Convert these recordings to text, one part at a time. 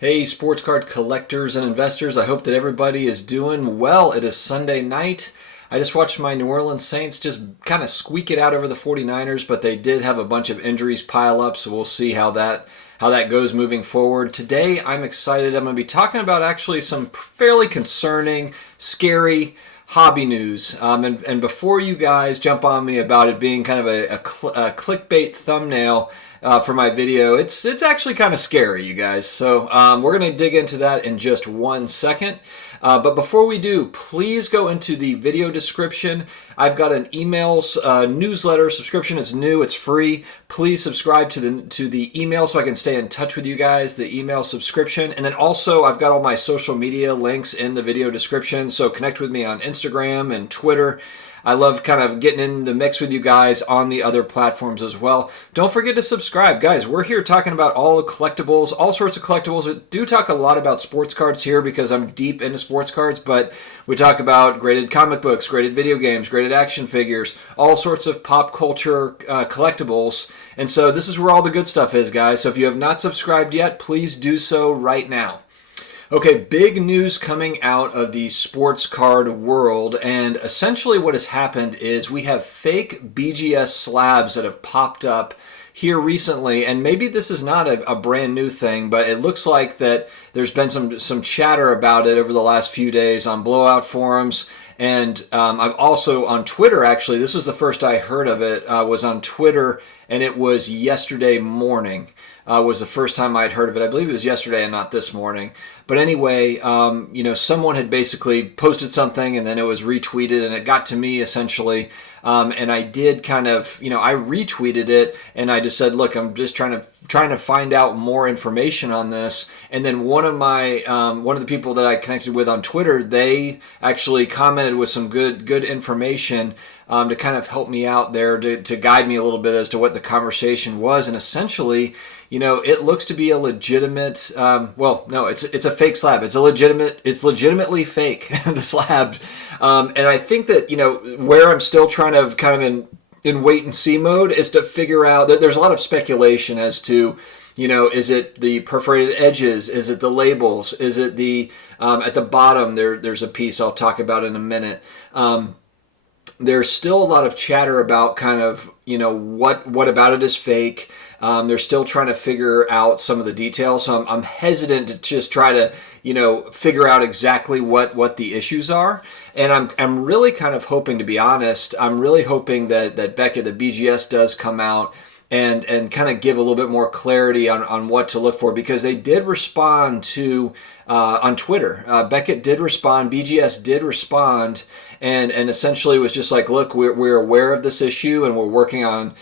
Hey, sports card collectors and investors. I hope that everybody is doing well. It is Sunday night. I just watched my New Orleans Saints just kind of squeak it out over the 49ers, but they did have a bunch of injuries pile up, so we'll see how that goes moving forward. Today, I'm excited. I'm going to be talking about actually some fairly concerning, scary hobby news. And before you guys jump on me about it being kind of a clickbait thumbnail for my video, it's actually kind of scary, you guys. So we're going to dig into that in just 1 second. But before we do, please go into the video description. I've got an emails newsletter subscription. It's new. It's free. Please subscribe to the email so I can stay in touch with you guys. The email subscription, and then also I've got all my social media links in the video description. So connect with me on Instagram and Twitter. I love kind of getting in the mix with you guys on the other platforms as well. Don't forget to subscribe. Guys, we're here talking about all the collectibles, all sorts of collectibles. We do talk a lot about sports cards here because I'm deep into sports cards, but we talk about graded comic books, graded video games, graded action figures, all sorts of pop culture collectibles. And so this is where all the good stuff is, guys. So if you have not subscribed yet, please do so right now. Okay, big news coming out of the sports card world, and essentially what has happened is we have fake BGS slabs that have popped up here recently, and maybe this is not a brand new thing, but it looks like that there's been some chatter about it over the last few days on blowout forums, and I'm also on Twitter. Actually, this was the first I heard of it, was on Twitter, and it was yesterday morning. Was the first time I'd heard of it. I believe it was yesterday and not this morning. But anyway, someone had basically posted something and then it was retweeted and it got to me essentially. And I did kind of, I retweeted it and I just said, look, I'm just trying to find out more information on this. And then one of the people that I connected with on Twitter, they actually commented with some good information to kind of help me out there, to guide me a little bit as to what the conversation was. And essentially, it looks to be a legitimate, it's a fake slab. It's legitimately fake, the slab. And I think that, where I'm still trying to kind of in wait and see mode is to figure out that there's a lot of speculation as to, is it the perforated edges? Is it the labels? Is it the, at the bottom, there's a piece I'll talk about in a minute. There's still a lot of chatter about kind of, what about it is fake. They're still trying to figure out some of the details. So I'm hesitant to just try to, figure out exactly what the issues are. And I'm really kind of hoping, to be honest, I'm really hoping that Beckett, the BGS, does come out and kind of give a little bit more clarity on what to look for, because they did respond to on Twitter. Beckett did respond, BGS did respond, and essentially was just like, look, we're aware of this issue and we're working on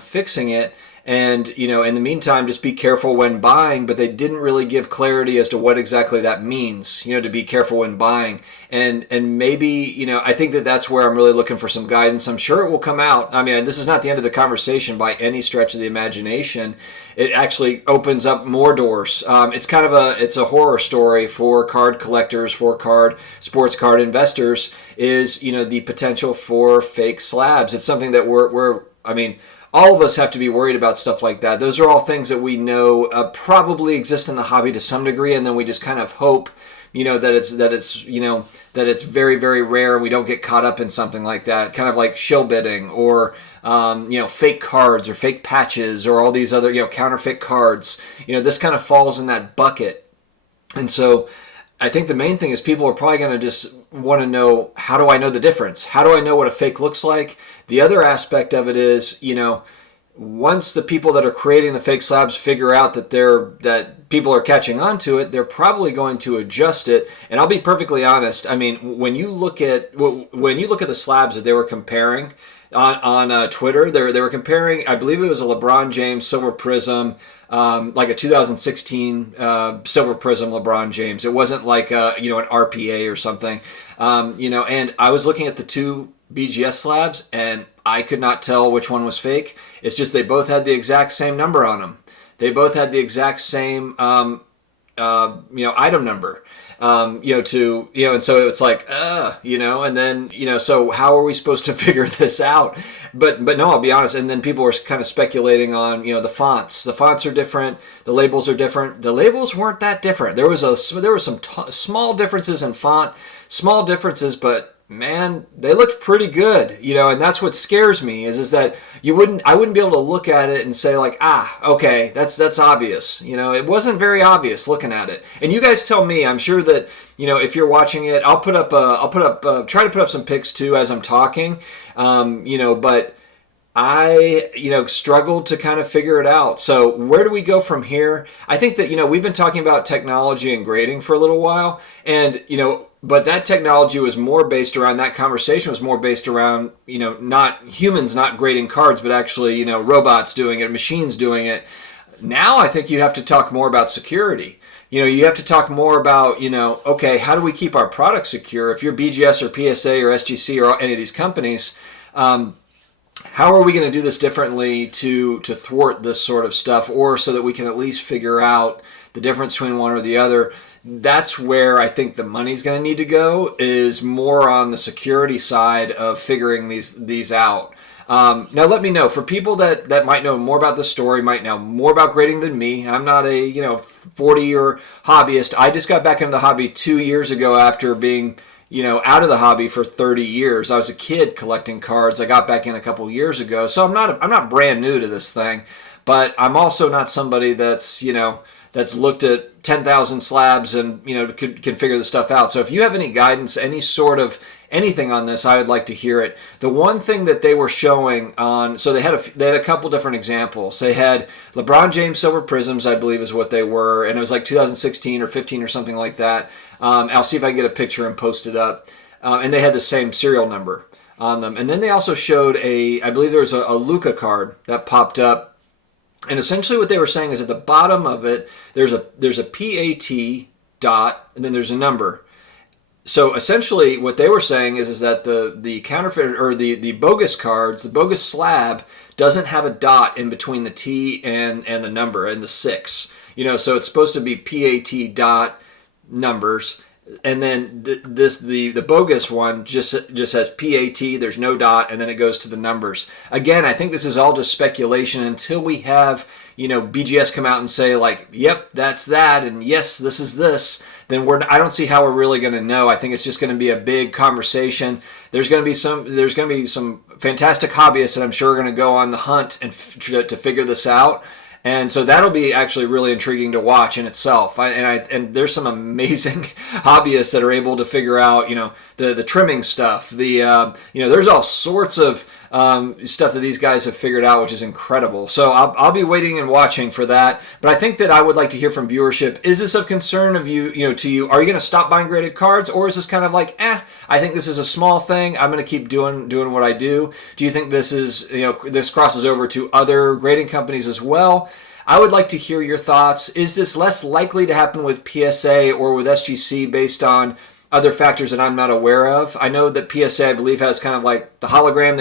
fixing it. And, in the meantime, just be careful when buying, but they didn't really give clarity as to what exactly that means, to be careful when buying. And maybe, I think that's where I'm really looking for some guidance. I'm sure it will come out. I mean, this is not the end of the conversation by any stretch of the imagination. It actually opens up more doors. It's kind of it's a horror story for card collectors, for sports card investors, is, the potential for fake slabs. It's something that all of us have to be worried about stuff like that. Those are all things that we know probably exist in the hobby to some degree, and then we just kind of hope, that it's very, very rare and we don't get caught up in something like that. Kind of like shill bidding or fake cards or fake patches or all these other counterfeit cards. This kind of falls in that bucket. And so I think the main thing is people are probably going to just want to know, how do I know the difference? How do I know what a fake looks like? The other aspect of it is, once the people that are creating the fake slabs figure out that people are catching on to it, they're probably going to adjust it. And I'll be perfectly honest. I mean, when you look at the slabs that they were comparing on Twitter, they were comparing, I believe it was a LeBron James Silver Prism, like a 2016 Silver Prism LeBron James. It wasn't like an RPA or something. And I was looking at the two BGS slabs and I could not tell which one was fake. It's just they both had the exact same number on them. They both had the exact same item number. And so it's like, and then, so how are we supposed to figure this out? But no, I'll be honest. And then people were kind of speculating on, the fonts. The fonts are different. The labels are different. The labels weren't that different. There were some small differences in font, small differences, but man, they looked pretty good, and that's what scares me is that I wouldn't be able to look at it and say like, okay, that's obvious. It wasn't very obvious looking at it. And you guys tell me, I'm sure that, if you're watching it, I'll try to put up some pics too as I'm talking, but I, struggled to kind of figure it out. So where do we go from here? I think that, we've been talking about technology and grading for a little while, and, but that technology was more based around, that conversation was more based around, not humans not grading cards, but actually, robots doing it, machines doing it. Now I think you have to talk more about security. You have to talk more about, okay, how do we keep our product secure? If you're BGS or PSA or SGC or any of these companies, how are we going to do this differently to thwart this sort of stuff, or so that we can at least figure out the difference between one or the other? That's where I think the money's going to need to go, is more on the security side of figuring these out. Now let me know, for people that might know more about the story, might know more about grading than me. I'm not a 40-year hobbyist. I just got back into the hobby 2 years ago after being out of the hobby for 30 years. I was a kid collecting cards. I got back in a couple years ago, so I'm not brand new to this thing, but I'm also not somebody that's looked at 10,000 slabs and can figure this stuff out. So if you have any guidance, any sort of anything on this, I would like to hear it. The one thing that they were showing on, so they had a couple different examples. They had LeBron James Silver Prisms, I believe is what they were, and it was like 2016 or 15 or something like that. I'll see if I can get a picture and post it up. And they had the same serial number on them. And then they also showed I believe there was a Luka card that popped up. And essentially what they were saying is at the bottom of it, there's a PAT dot, and then there's a number. So essentially what they were saying is that the counterfeit, or the bogus cards, the bogus slab, doesn't have a dot in between the T and the number and the 6. So it's supposed to be PAT dot numbers, and then the bogus one just has PAT, there's no dot, and then it goes to the numbers. Again, I think this is all just speculation until we have BGS come out and say like, yep, that's that, and yes, this is this. Then I don't see how we're really going to know. I think it's just going to be a big conversation. There's going to be some fantastic hobbyists that I'm sure are going to go on the hunt and to figure this out. And so that'll be actually really intriguing to watch in itself. And there's some amazing hobbyists that are able to figure out, the trimming stuff. There's all sorts of stuff that these guys have figured out, which is incredible. So I'll be waiting and watching for that. But I think that I would like to hear from viewership. Is this of concern of you, to you? Are you going to stop buying graded cards, or is this kind of like, I think this is a small thing. I'm going to keep doing what I do. Do you think this is, this crosses over to other grading companies as well? I would like to hear your thoughts. Is this less likely to happen with PSA or with SGC based on other factors that I'm not aware of? I know that PSA, I believe, has kind of like the hologram.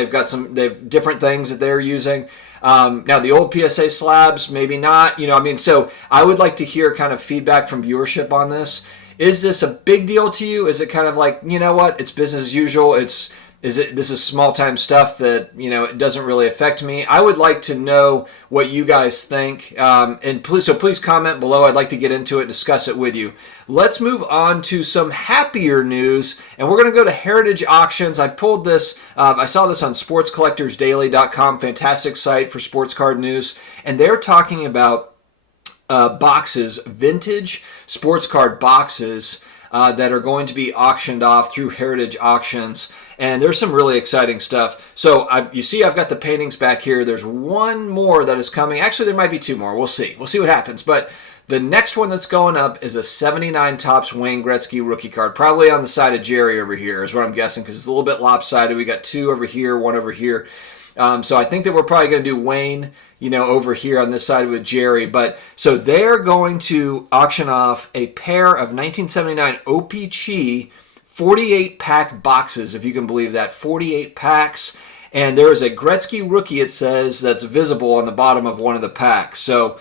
They've different things that they're using. Now the old PSA slabs, maybe not, so I would like to hear kind of feedback from viewership on this. Is this a big deal to you? Is it kind of like, what, it's business as usual? This is small time stuff that, it doesn't really affect me. I would like to know what you guys think. And please comment below. I'd like to get into it, discuss it with you. Let's move on to some happier news. And we're going to go to Heritage Auctions. I pulled this. I saw this on sportscollectorsdaily.com. Fantastic site for sports card news. And they're talking about boxes, vintage sports card boxes that are going to be auctioned off through Heritage Auctions. And there's some really exciting stuff. So you see I've got the paintings back here. There's one more that is coming. Actually, there might be two more. We'll see. We'll see what happens. But the next one that's going up is a 79 Topps Wayne Gretzky rookie card. Probably on the side of Jerry over here is what I'm guessing, because it's a little bit lopsided. We got two over here, one over here. So I think that we're probably going to do Wayne, over here on this side with Jerry. But so they're going to auction off a pair of 1979 OPC 48-pack boxes, if you can believe that. 48 packs. And there is a Gretzky rookie, it says, that's visible on the bottom of one of the packs. So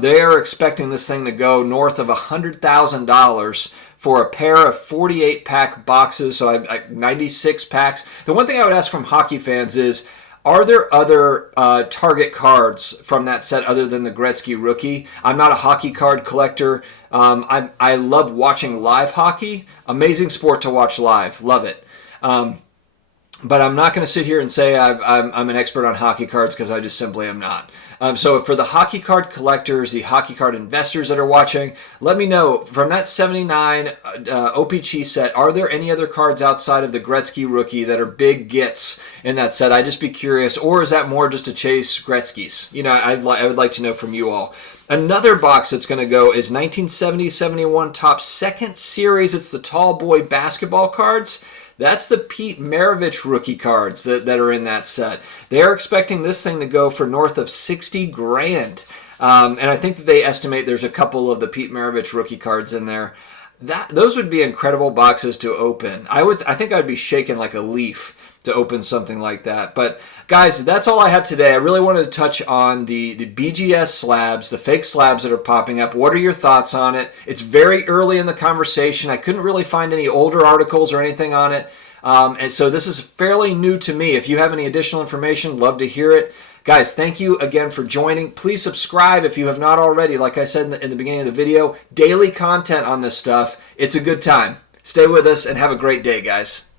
They are expecting this thing to go north of $100,000 for a pair of 48-pack boxes, so 96 packs. The one thing I would ask from hockey fans is, are there other Target cards from that set other than the Gretzky rookie? I'm not a hockey card collector. I love watching live hockey. Amazing sport to watch live. Love it. But I'm not going to sit here and say I'm an expert on hockey cards, because I just simply am not. So for the hockey card collectors, the hockey card investors that are watching, let me know, from that 79 OPC set, are there any other cards outside of the Gretzky rookie that are big gets in that set? I'd just be curious. Or is that more just to chase Gretzky's? You know, I would like to know from you all. Another box that's going to go is 1970-71 Top Second Series. It's the tall boy basketball cards. That's the Pete Maravich rookie cards that are in that set. They're expecting this thing to go for north of 60 grand. And I think that they estimate there's a couple of the Pete Maravich rookie cards in there. Those would be incredible boxes to open. I think I'd be shaking like a leaf to open something like that. But guys, that's all I have today. I really wanted to touch on the BGS slabs, the fake slabs that are popping up. What are your thoughts on it? It's very early in the conversation. I couldn't really find any older articles or anything on it. And so this is fairly new to me. If you have any additional information, love to hear it. Guys, thank you again for joining. Please subscribe if you have not already. Like I said in the beginning of the video, daily content on this stuff. It's a good time. Stay with us and have a great day, guys.